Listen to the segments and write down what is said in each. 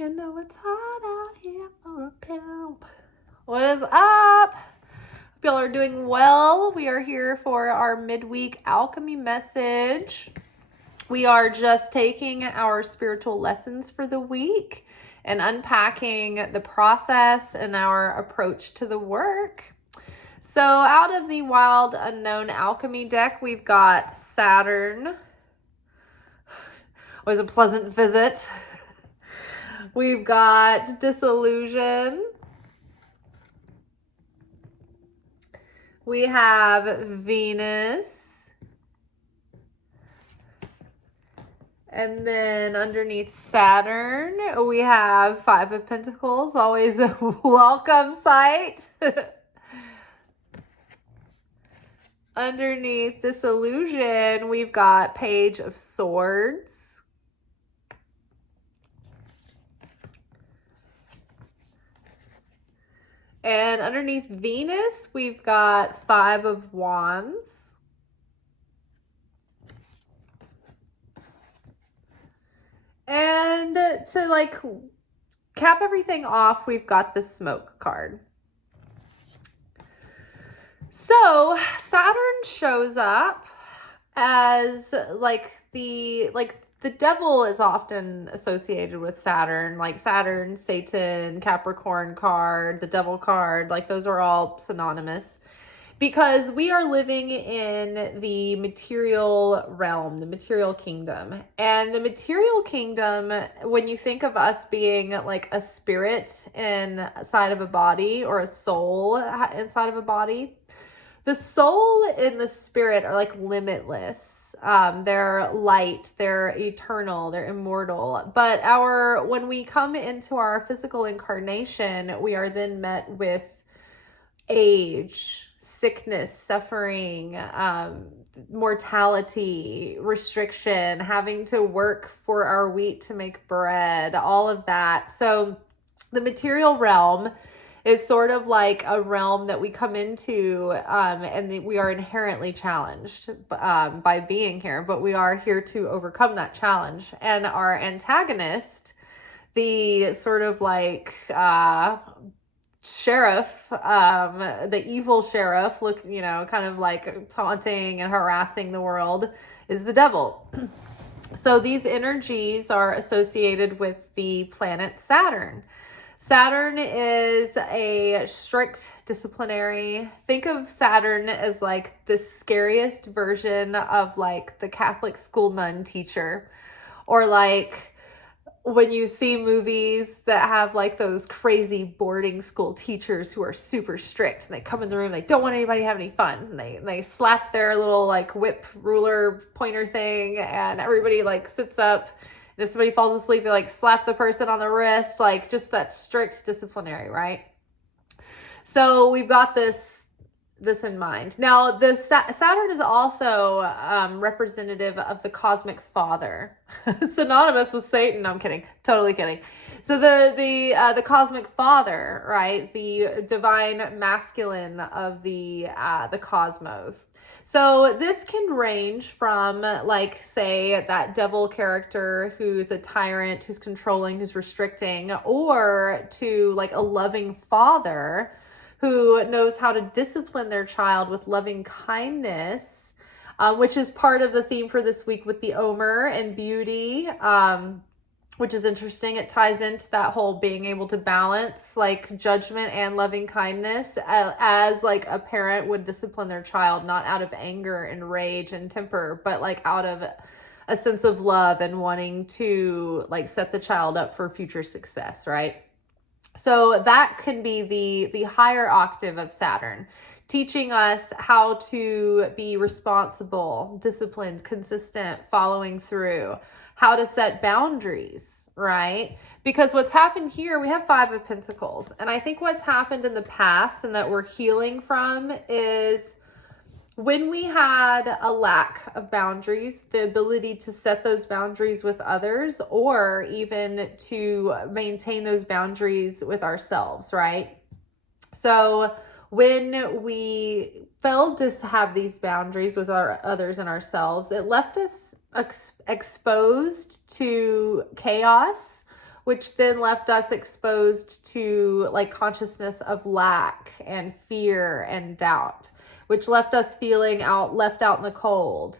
You know it's hot out here for a pimp. What is up? Hope y'all are doing well. We are here for our midweek alchemy message. We are just taking our spiritual lessons for the week and unpacking the process and our approach to the work. So out of the Wild Unknown Alchemy deck, we've got Saturn. Was a pleasant visit. We've got Disillusion. We have Venus. And then underneath Saturn, we have Five of Pentacles. Always a welcome sight. Underneath Disillusion, we've got Page of Swords. And underneath Venus, we've got Five of Wands. And to cap everything off, we've got the Smoke card. So Saturn shows up as the devil is often associated with Saturn, like Saturn, Satan, Capricorn card, the devil card, like those are all synonymous because we are living in the material realm, the material kingdom. And the material kingdom, when you think of us being like a spirit inside of a body or a soul inside of a body, the soul and the spirit are like limitless. They're light, they're eternal, they're immortal. But when we come into our physical incarnation, we are then met with age, sickness, suffering, mortality, restriction, having to work for our wheat to make bread, all of that. So the material realm is sort of like a realm that we come into and we are inherently challenged by being here, but we are here to overcome that challenge. And our antagonist, the sort of like sheriff, the evil sheriff, kind of like taunting and harassing the world, is the devil. So these energies are associated with the planet Saturn. Saturn is a strict disciplinary. Think of Saturn as like the scariest version of like the Catholic school nun teacher, or like when you see movies that have like those crazy boarding school teachers who are super strict and they come in the room, they don't want anybody to have any fun. And they slap their little like whip ruler pointer thing and everybody like sits up. If somebody falls asleep, they like slap the person on the wrist, like just that strict disciplinary, right? So we've got this in mind. Now, the Saturn is also representative of the cosmic father, synonymous with Satan. No, I'm kidding, totally kidding. So the cosmic father, right? The divine masculine of the cosmos. So this can range from like, say, that devil character who's a tyrant, who's controlling, who's restricting, or to like a loving father who knows how to discipline their child with loving kindness, which is part of the theme for this week with the Omer and beauty, which is interesting. It ties into that whole being able to balance like judgment and loving kindness as like a parent would discipline their child, not out of anger and rage and temper, but like out of a sense of love and wanting to like set the child up for future success, right? So that can be the higher octave of Saturn, teaching us how to be responsible, disciplined, consistent, following through, how to set boundaries, right? Because what's happened here, we have Five of Pentacles. And I think what's happened in the past and that we're healing from is when we had a lack of boundaries, the ability to set those boundaries with others, or even to maintain those boundaries with ourselves, right? So when we failed to have these boundaries with our others and ourselves, it left us exposed to chaos which then left us exposed to like consciousness of lack and fear and doubt, which left us feeling left out in the cold.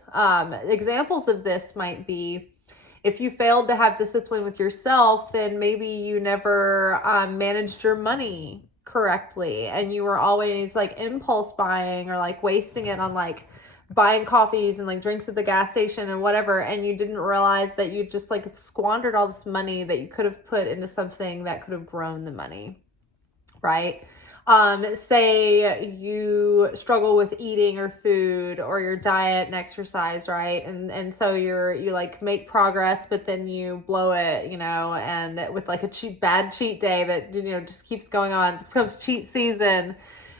Examples of this might be, if you failed to have discipline with yourself, then maybe you never managed your money correctly, and you were always like impulse buying or like wasting it on like buying coffees and like drinks at the gas station and whatever, and you didn't realize that you just like squandered all this money that you could have put into something that could have grown the money, right? Say you struggle with eating or food or your diet and exercise, right? And so you like make progress, but then you blow it, and with like a bad cheat day that, just keeps going on. It becomes cheat season,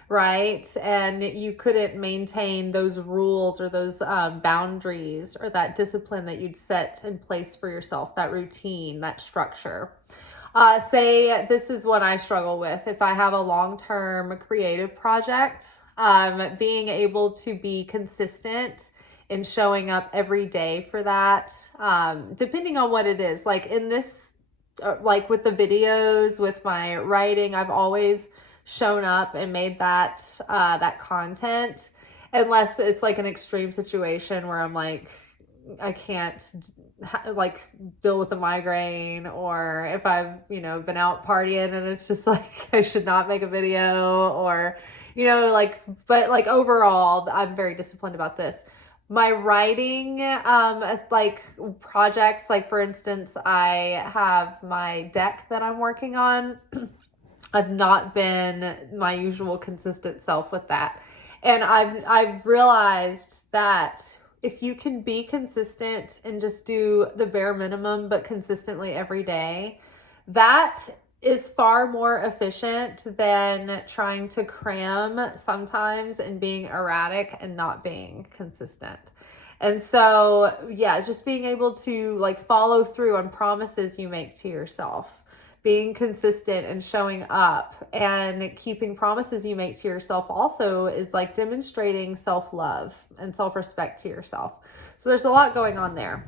right? And you couldn't maintain those rules or those boundaries or that discipline that you'd set in place for yourself, that routine, that structure. Say this is what I struggle with. If I have a long-term creative project, being able to be consistent in showing up every day for that, depending on what it is. Like in this, like with the videos, with my writing, I've always shown up and made that content, unless it's like an extreme situation where I'm like, I can't like deal with a migraine, or if I've, been out partying and it's just like, I should not make a video, or, but like overall, I'm very disciplined about this. My writing, as like projects, like for instance, I have my deck that I'm working on. I've not been my usual consistent self with that. And I've realized that if you can be consistent and just do the bare minimum, but consistently every day, that is far more efficient than trying to cram sometimes and being erratic and not being consistent. And so, yeah, just being able to like follow through on promises you make to yourself, being consistent and showing up and keeping promises you make to yourself also is like demonstrating self-love and self-respect to yourself. So there's a lot going on there.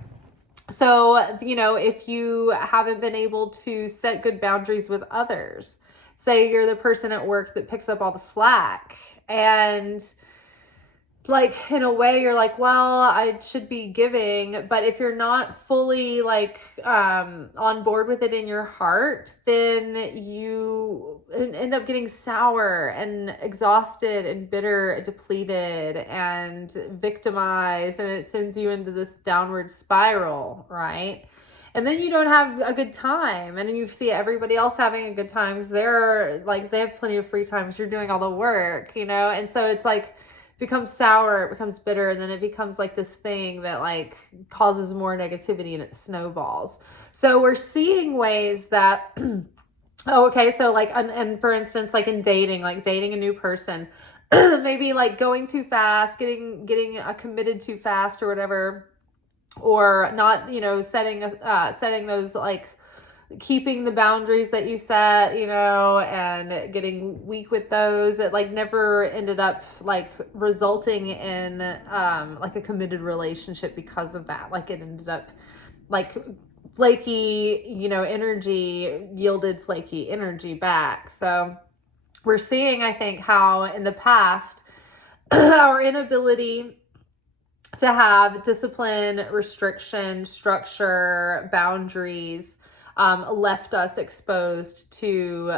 So, if you haven't been able to set good boundaries with others, say you're the person at work that picks up all the slack, and like in a way you're like, well, I should be giving, but if you're not fully like on board with it in your heart, then you end up getting sour and exhausted and bitter and depleted and victimized, and it sends you into this downward spiral, right? And then you don't have a good time, and then you see everybody else having a good time because they have plenty of free time because you're doing all the work, and so it's like becomes sour, it becomes bitter, and then it becomes like this thing that like causes more negativity and it snowballs. So we're seeing ways that so like and for instance, like in dating a new person, maybe like going too fast, getting committed too fast or whatever, or not, setting those like keeping the boundaries that you set, and getting weak with those. It like never ended up like resulting in like a committed relationship because of that. Like it ended up like flaky, energy yielded flaky energy back. So we're seeing, I think, how in the past our inability to have discipline, restriction, structure, boundaries left us exposed to,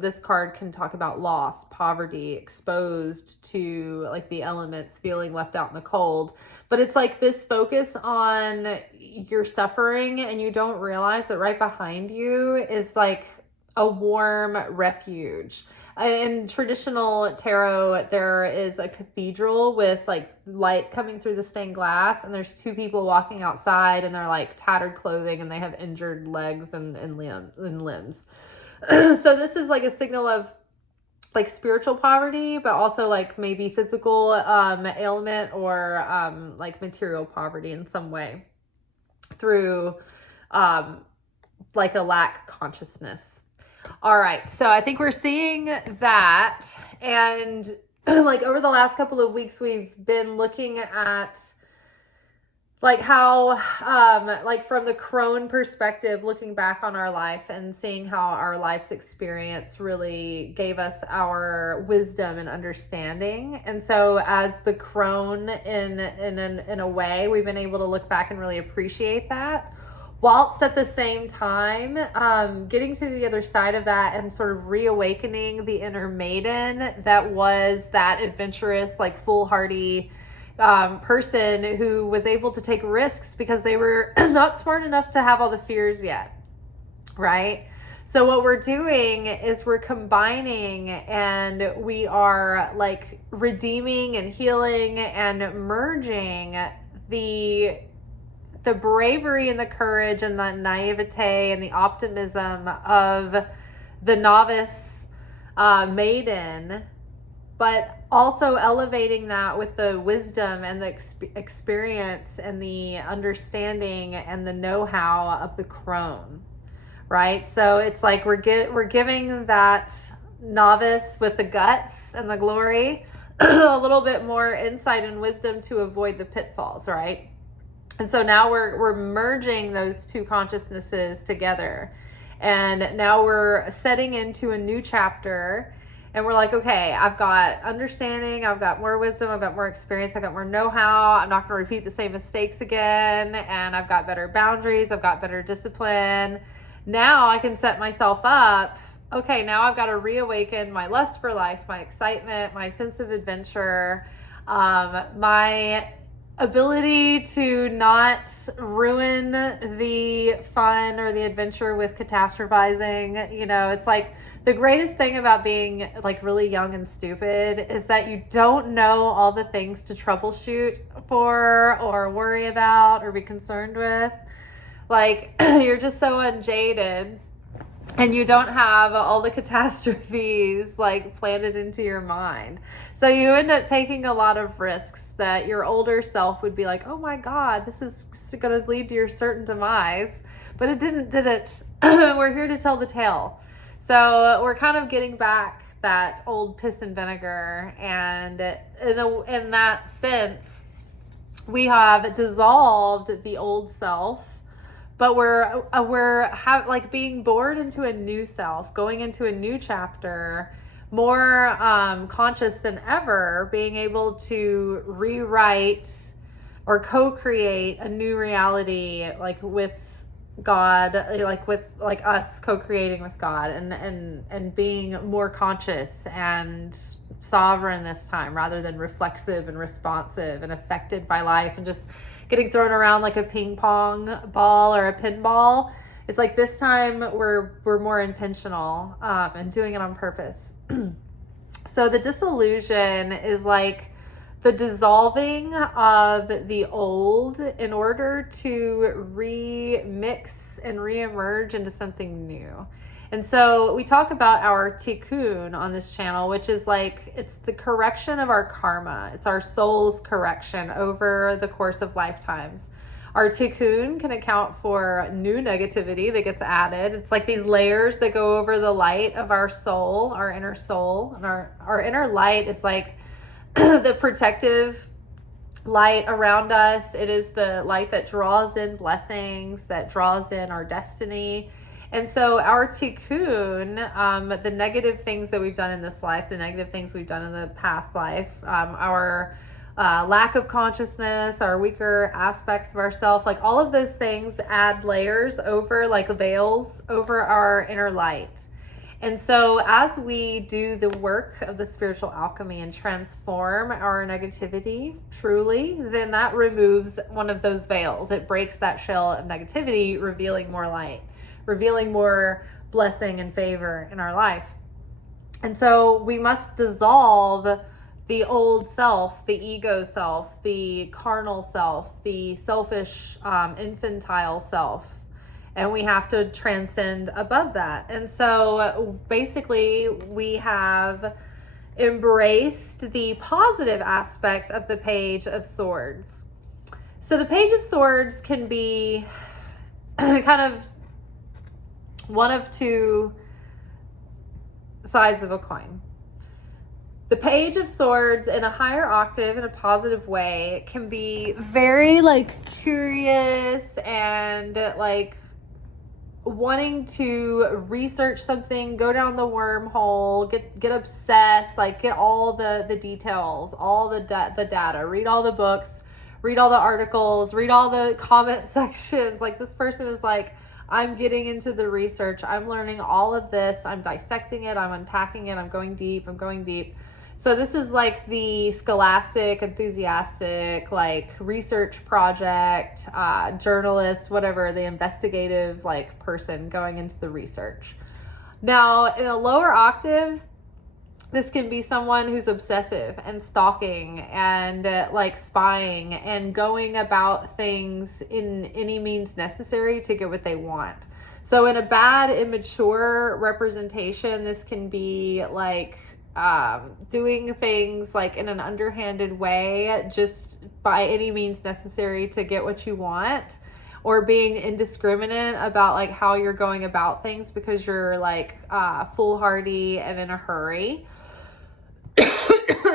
this card can talk about loss, poverty, exposed to like the elements, feeling left out in the cold. But it's like this focus on your suffering, and you don't realize that right behind you is like a warm refuge. In traditional tarot, there is a cathedral with like light coming through the stained glass, and there's two people walking outside, and they're like tattered clothing, and they have injured legs and limbs. So this is like a signal of like spiritual poverty, but also like maybe physical ailment, or like material poverty in some way through like a lack consciousness. All right, so I think we're seeing that, and like over the last couple of weeks, we've been looking at like how like from the crone perspective, looking back on our life and seeing how our life's experience really gave us our wisdom and understanding. And so as the crone, in a way, we've been able to look back and really appreciate that, whilst at the same time getting to the other side of that and sort of reawakening the inner maiden that was that adventurous, like foolhardy person who was able to take risks because they were not smart enough to have all the fears yet, right? So what we're doing is we're combining and we are like redeeming and healing and merging the bravery and the courage and the naivete and the optimism of the novice maiden, but also elevating that with the wisdom and the experience and the understanding and the know-how of the crone, right? So it's like we're giving that novice with the guts and the glory a little bit more insight and wisdom to avoid the pitfalls, right? And so now we're merging those two consciousnesses together, and now we're setting into a new chapter. And we're like, okay, I've got understanding, I've got more wisdom, I've got more experience, I've got more know-how, I'm not going to repeat the same mistakes again, and I've got better boundaries, I've got better discipline. Now I can set myself up, okay, now I've got to reawaken my lust for life, my excitement, my sense of adventure, my ability to not ruin the fun or the adventure with catastrophizing. You know, it's like the greatest thing about being like really young and stupid is that you don't know all the things to troubleshoot for or worry about or be concerned with. Like you're just so unjaded and you don't have all the catastrophes like planted into your mind. So you end up taking a lot of risks that your older self would be like, oh my God, this is going to lead to your certain demise. But it didn't, did it? We're here to tell the tale. So we're kind of getting back that old piss and vinegar. And in that sense, we have dissolved the old self, but we're like being born into a new self, going into a new chapter, more conscious than ever, being able to rewrite or co-create a new reality, like with God, like us co-creating with God, and being more conscious and sovereign this time, rather than reflexive and responsive and affected by life and just getting thrown around like a ping pong ball or a pinball. It's like this time we're more intentional and doing it on purpose. So the disillusion is like the dissolving of the old in order to remix and reemerge into something new. And so we talk about our Tikkune on this channel, which is like, it's the correction of our karma. It's our soul's correction over the course of lifetimes. Our Tikkune can account for new negativity that gets added. It's like these layers that go over the light of our soul, our inner soul. And our inner light is like the protective light around us. It is the light that draws in blessings, that draws in our destiny. And so our Tikkune, the negative things that we've done in this life, the negative things we've done in the past life, our lack of consciousness, our weaker aspects of ourself, like all of those things add layers over, like veils over our inner light. And so as we do the work of the spiritual alchemy and transform our negativity truly, then that removes one of those veils. It breaks that shell of negativity, revealing more light, revealing more blessing and favor in our life. And so we must dissolve the old self, the ego self, the carnal self, the selfish, infantile self. And we have to transcend above that. And so basically we have embraced the positive aspects of the Page of Swords. So the Page of Swords can be kind of one of two sides of a coin. The Page of Swords in a higher octave in a positive way can be very like curious and like wanting to research something, go down the wormhole, get obsessed, like get all the details, all the data, read all the books, read all the articles, read all the comment sections. Like this person is like, I'm getting into the research, I'm learning all of this, I'm dissecting it, I'm unpacking it, I'm going deep. So this is like the scholastic, enthusiastic, like research project, journalist, whatever, the investigative like person going into the research. Now, in a lower octave, this can be someone who's obsessive and stalking and like spying and going about things in any means necessary to get what they want. So in a bad, immature representation, this can be like doing things like in an underhanded way, just by any means necessary to get what you want, or being indiscriminate about like how you're going about things because you're like foolhardy and in a hurry.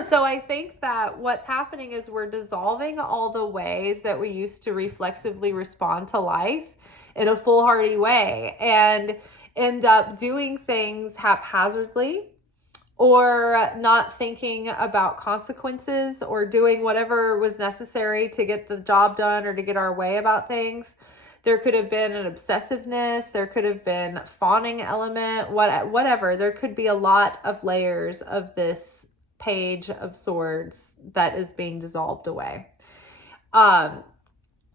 So I think that what's happening is we're dissolving all the ways that we used to reflexively respond to life in a foolhardy way and end up doing things haphazardly, or not thinking about consequences, or doing whatever was necessary to get the job done or to get our way about things. There could have been an obsessiveness, there could have been fawning element, whatever. There could be a lot of layers of this Page of Swords that is being dissolved away.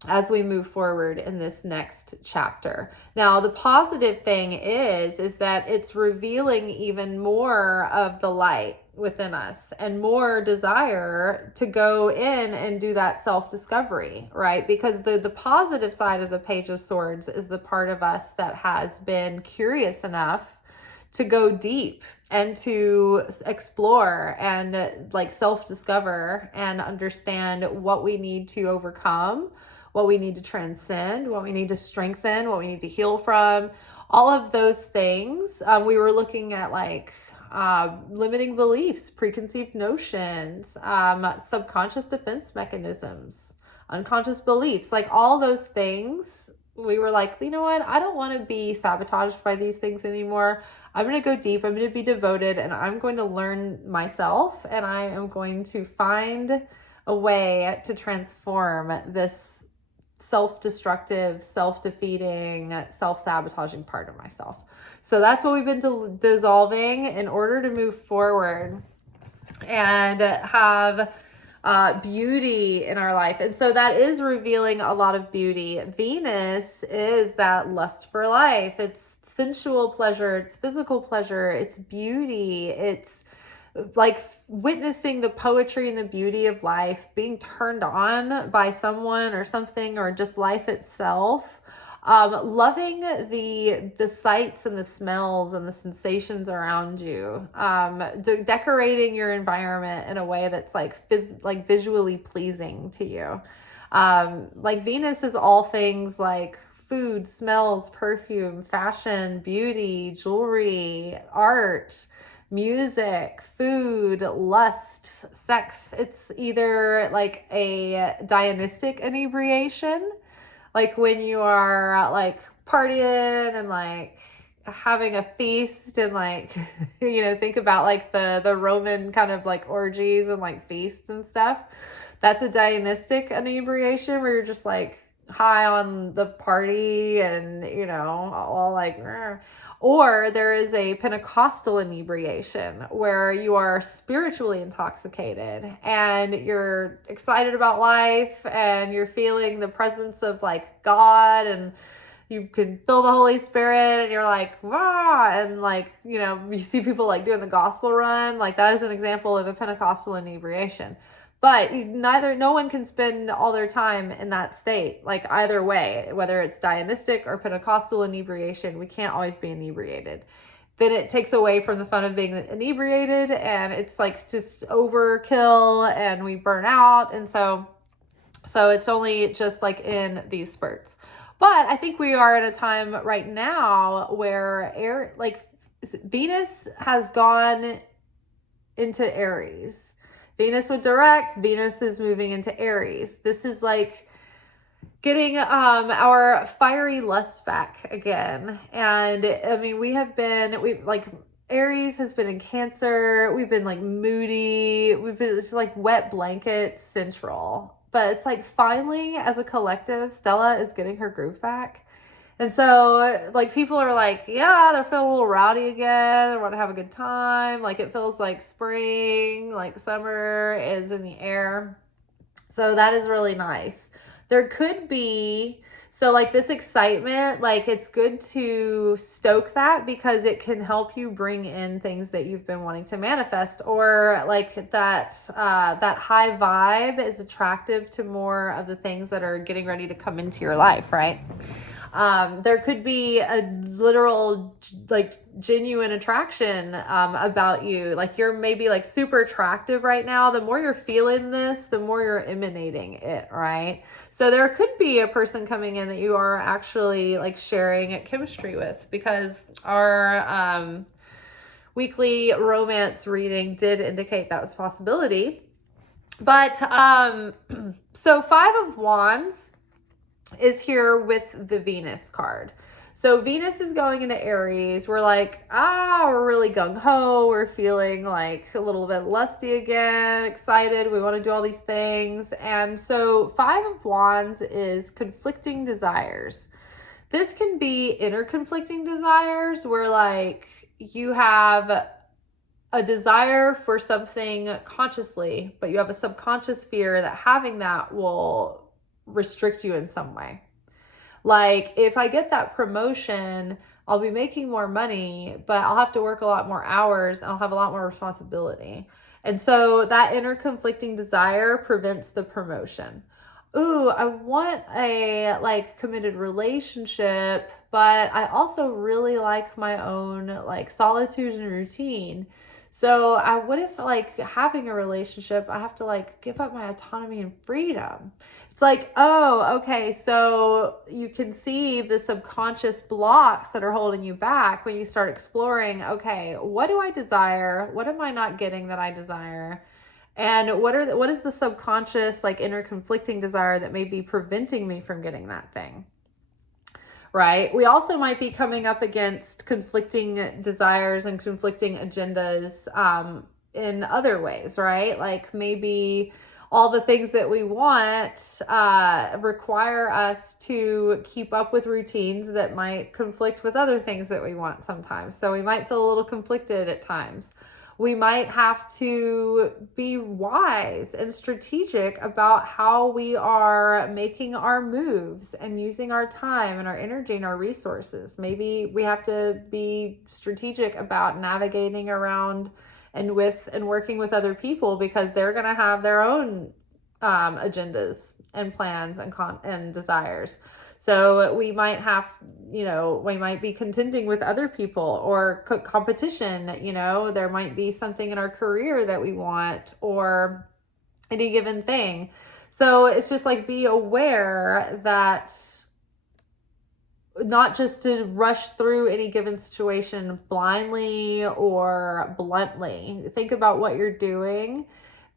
As we move forward in this next chapter. Now, the positive thing is that it's revealing even more of the light within us and more desire to go in and do that self-discovery, right? Because the positive side of the Page of Swords is the part of us that has been curious enough to go deep and to explore and like self-discover and understand what we need to overcome, what we need to transcend, what we need to strengthen, what we need to heal from, all of those things. We were looking at like limiting beliefs, preconceived notions, subconscious defense mechanisms, unconscious beliefs, like all those things. We were like, you know what? I don't want to be sabotaged by these things anymore. I'm going to go deep. I'm going to be devoted, and I'm going to learn myself, and I am going to find a way to transform this self-destructive, self-defeating, self-sabotaging part of myself. So that's what we've been dissolving in order to move forward and have beauty in our life. And so that is revealing a lot of beauty. Venus is that lust for life. It's sensual pleasure. It's physical pleasure. It's beauty. It's like witnessing the poetry and the beauty of life, being turned on by someone or something, or just life itself. Loving the sights and the smells and the sensations around you. Decorating your environment in a way that's like visually pleasing to you. Like Venus is all things like food, smells, perfume, fashion, beauty, jewelry, art, music, food, lust, sex. It's either like a Dionysic inebriation, like when you are like partying and like having a feast and like, you know, think about like the Roman kind of like orgies and like feasts and stuff. That's a Dionysic inebriation where you're just like high on the party and, you know, all like, or there is a Pentecostal inebriation where you are spiritually intoxicated and you're excited about life and you're feeling the presence of like God, and you can feel the Holy Spirit and you're like, wow. And like, you know, you see people like doing the gospel run. Like that is an example of a Pentecostal inebriation. But no one can spend all their time in that state, like either way, whether it's Dionysic or Pentecostal inebriation, we can't always be inebriated. Then it takes away from the fun of being inebriated, and it's like just overkill and we burn out. And so it's only just like in these spurts. But I think we are at a time right now where Venus has gone into Aries. Venus would direct, Venus is moving into Aries. This is like getting our fiery lust back again. And I mean, we like Aries has been in Cancer. We've been like moody. We've been just like wet blanket central. But it's like finally, as a collective, Stella is getting her groove back. And so, like, people are like, yeah, they're feeling a little rowdy again. They want to have a good time. Like, it feels like spring, like summer is in the air. So that is really nice. There could be, so like this excitement, like it's good to stoke that because it can help you bring in things that you've been wanting to manifest, or like that high vibe is attractive to more of the things that are getting ready to come into your life, right? There could be a literal, like, genuine attraction about you. Like, you're maybe like super attractive right now. The more you're feeling this, the more you're emanating it, right? So there could be a person coming in that you are actually like sharing chemistry with, because our weekly romance reading did indicate that was a possibility. But so 5 of Wands is here with the Venus card. So Venus is going into Aries. We're like, we're really gung-ho. We're feeling like a little bit lusty again, excited. We want to do all these things. And so 5 of Wands is conflicting desires. This can be inner conflicting desires where like you have a desire for something consciously, but you have a subconscious fear that having that will restrict you in some way. Like, if I get that promotion, I'll be making more money, but I'll have to work a lot more hours and I'll have a lot more responsibility. And so that inner conflicting desire prevents the promotion. Ooh, I want a like committed relationship, but I also really like my own like solitude and routine. So what if like having a relationship, I have to like give up my autonomy and freedom? It's like, oh, okay. So you can see the subconscious blocks that are holding you back when you start exploring, okay, what do I desire? What am I not getting that I desire? And what is the subconscious like inner conflicting desire that may be preventing me from getting that thing? Right? We also might be coming up against conflicting desires and conflicting agendas in other ways, right? Like maybe all the things that we want require us to keep up with routines that might conflict with other things that we want sometimes. So we might feel a little conflicted at times. We might have to be wise and strategic about how we are making our moves and using our time and our energy and our resources. Maybe we have to be strategic about navigating around and working with other people, because they're going to have their own agendas and plans and desires. So we might we might be contending with other people or competition. There might be something in our career that we want, or any given thing. So it's just like, be aware that not just to rush through any given situation blindly or bluntly. Think about what you're doing.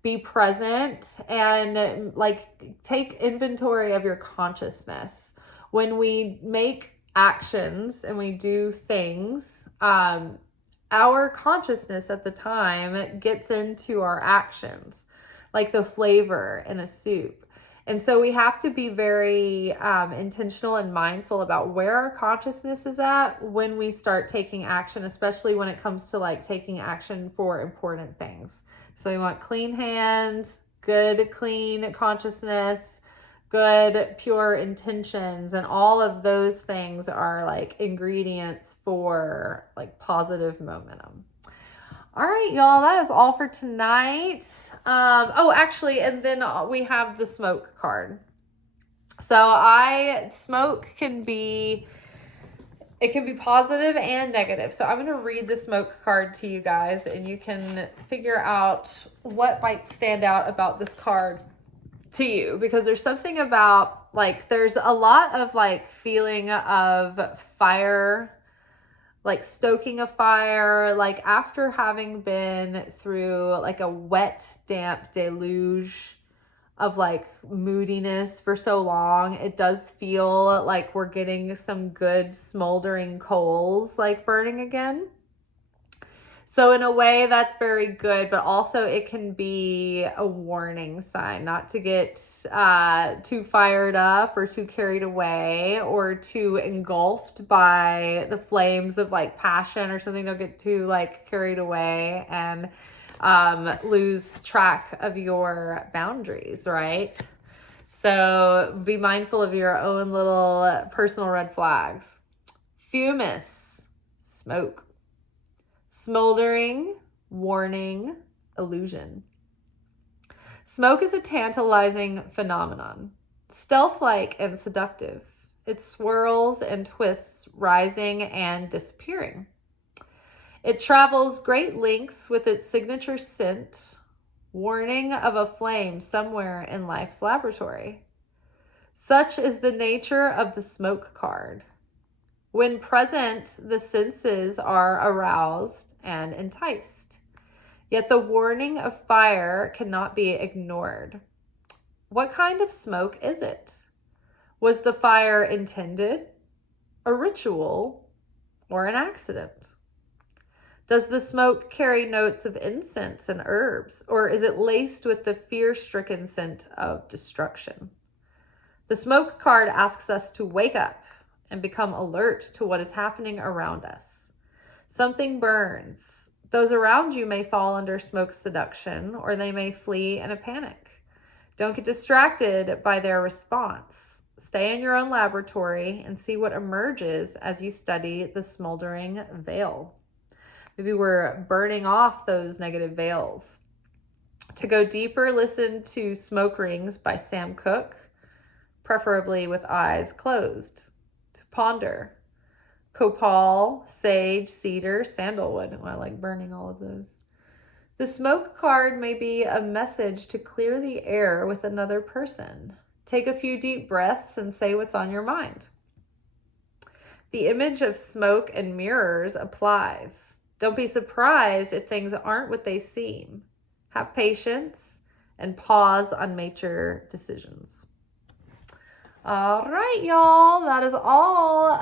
Be present and like take inventory of your consciousness. When we make actions and we do things, our consciousness at the time gets into our actions, like the flavor in a soup. And so we have to be very intentional and mindful about where our consciousness is at when we start taking action, especially when it comes to like taking action for important things. So we want clean hands, good, clean consciousness, good, pure intentions, and all of those things are like ingredients for like positive momentum. All right, y'all, that is all for tonight. Actually, and then we have the smoke card. So smoke can be positive and negative. So I'm going to read the smoke card to you guys, and you can figure out what might stand out about this card to you, because there's something about like, there's a lot of like feeling of fire like stoking a fire, like after having been through like a wet, damp deluge of like moodiness for so long, it does feel like we're getting some good smoldering coals like burning again. So in a way that's very good, but also it can be a warning sign not to get too fired up or too carried away or too engulfed by the flames of like passion or something. Don't get too like carried away and lose track of your boundaries, right? So be mindful of your own little personal red flags. Fumous, smoke. Smoldering, warning, illusion. Smoke is a tantalizing phenomenon, stealth-like and seductive. It swirls and twists, rising and disappearing. It travels great lengths with its signature scent, warning of a flame somewhere in life's laboratory. Such is the nature of the smoke card. When present, the senses are aroused and enticed. Yet the warning of fire cannot be ignored. What kind of smoke is it? Was the fire intended, a ritual, or an accident? Does the smoke carry notes of incense and herbs, or is it laced with the fear-stricken scent of destruction? The smoke card asks us to wake up and become alert to what is happening around us. Something burns. Those around you may fall under smoke seduction, or they may flee in a panic. Don't get distracted by their response. Stay in your own laboratory and see what emerges as you study the smoldering veil. Maybe we're burning off those negative veils. To go deeper, listen to Smoke Rings by Sam Cooke, preferably with eyes closed. To ponder, copal, sage, cedar, sandalwood. Oh, I like burning all of those. The smoke card may be a message to clear the air with another person. Take a few deep breaths and say what's on your mind. The image of smoke and mirrors applies. Don't be surprised if things aren't what they seem. Have patience and pause on major decisions. All right, y'all, that is all.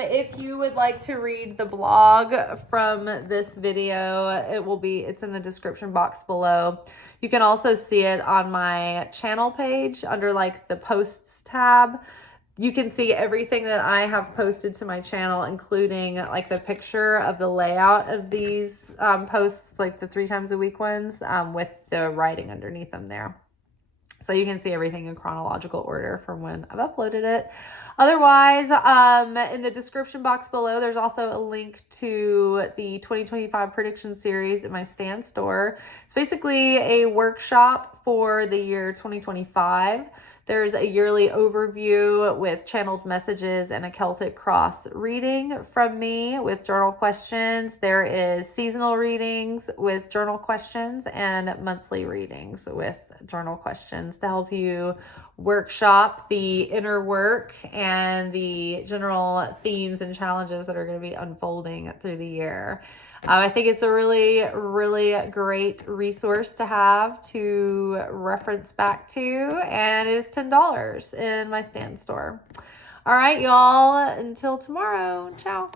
If you would like to read the blog from this video, it's in the description box below. You can also see it on my channel page under like the posts tab. You can see everything that I have posted to my channel, including like the picture of the layout of these posts, like the 3 times a week ones, with the writing underneath them there. So you can see everything in chronological order from when I've uploaded it. Otherwise, in the description box below, there's also a link to the 2025 prediction series at my Stan store. It's basically a workshop for the year 2025. There's a yearly overview with channeled messages and a Celtic cross reading from me with journal questions. There is seasonal readings with journal questions and monthly readings with journal questions to help you workshop the inner work and the general themes and challenges that are going to be unfolding through the year. I think it's a really, really great resource to have to reference back to, and it is $10 in my Stan store. All right, y'all, until tomorrow. Ciao.